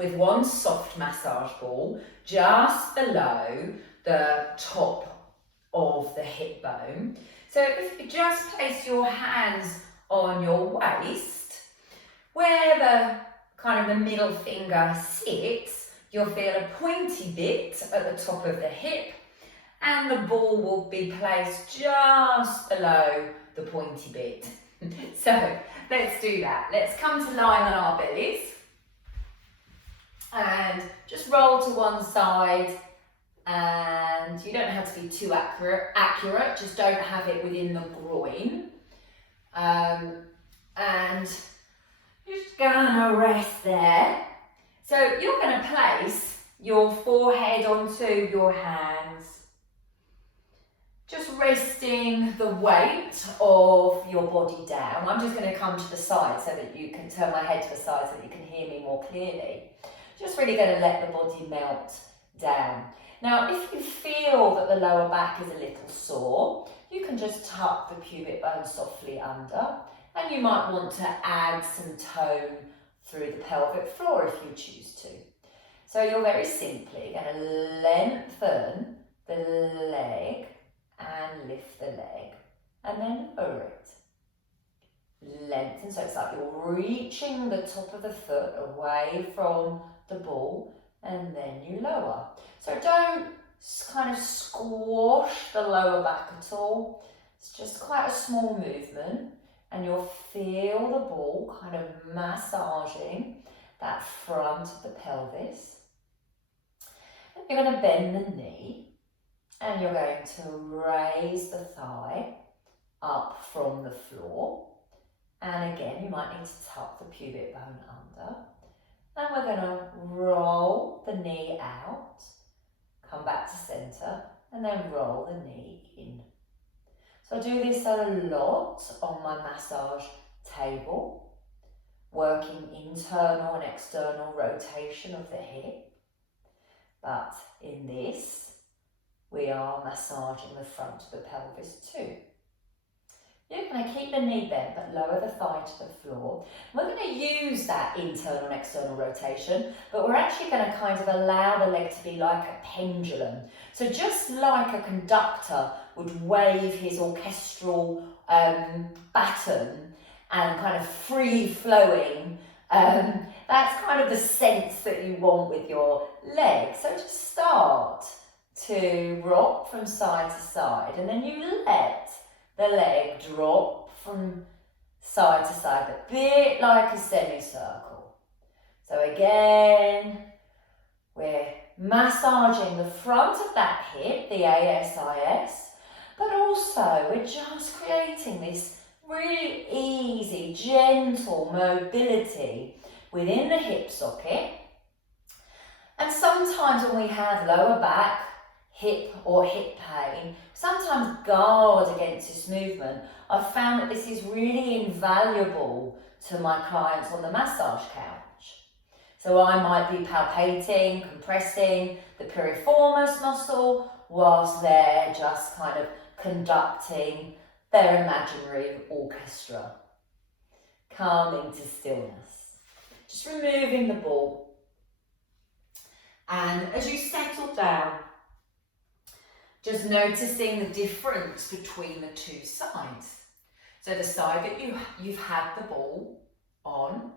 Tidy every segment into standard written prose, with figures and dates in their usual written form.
with one soft massage ball just below the top of the hip bone. So if you just place your hands on your waist, where the kind of the middle finger sits, you'll feel a pointy bit at the top of the hip, and the ball will be placed just below the pointy bit. So let's do that. Let's come to lying on our bellies and just roll to one side, and you don't have to be too accurate, just don't have it within the groin. And you're just gonna rest there. So you're gonna place your forehead onto your hands, just resting the weight of your body down. I'm just going to come to the side so that you can turn my head to the side so that you can hear me more clearly. Just really going to let the body melt down. Now, if you feel that the lower back is a little sore, you can just tuck the pubic bone softly under, and you might want to add some tone through the pelvic floor if you choose to. So you're very simply going to lengthen the leg and lift the leg, and then lower it. Lengthen, so it's like you're reaching the top of the foot away from the ball, and then you lower. So don't kind of squash the lower back at all. It's just quite a small movement, and you'll feel the ball kind of massaging that front of the pelvis. And you're going to bend the knee, and you're going to raise the thigh up from the floor. And again, you might need to tuck the pubic bone under. And we're going to roll the knee out, come back to center, and then roll the knee in. So I do this a lot on my massage table, working internal and external rotation of the hip. But in this, we are massaging the front of the pelvis too. You're going to keep the knee bent but lower the thigh to the floor. We're going to use that internal and external rotation, but we're actually going to kind of allow the leg to be like a pendulum. So just like a conductor would wave his orchestral baton and kind of free-flowing, that's kind of the sense that you want with your leg. So just start to rock from side to side, and then you let the leg drop from side to side, a bit like a semicircle. So again, we're massaging the front of that hip, the ASIS, but also we're just creating this really easy, gentle mobility within the hip socket. And sometimes when we have lower back, hip or hip pain, sometimes guard against this movement. I've found that this is really invaluable to my clients on the massage couch. So I might be palpating, compressing the piriformis muscle whilst they're just kind of conducting their imaginary orchestra. Coming to stillness. Just removing the ball. And as you settle down, just noticing the difference between the two sides. So the side that you've had the ball on,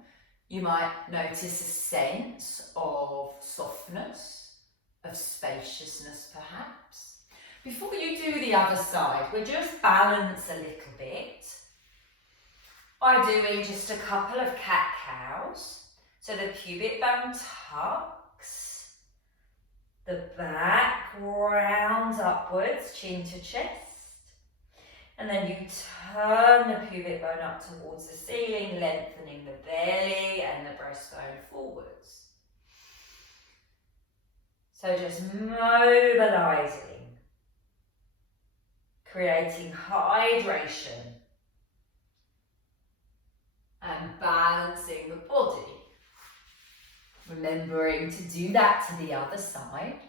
you might notice a sense of softness, of spaciousness perhaps. Before you do the other side, we'll just balance a little bit by doing just a couple of cat-cows. So the pubic bone tucks, the back rounds upwards, chin to chest, and then you turn the pubic bone up towards the ceiling, lengthening the belly and the breastbone forwards. So just mobilizing, creating hydration and balancing the body. Remembering to do that to the other side.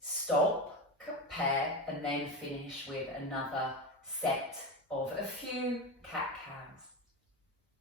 Stop, compare, and then finish with another set of a few cat-cows.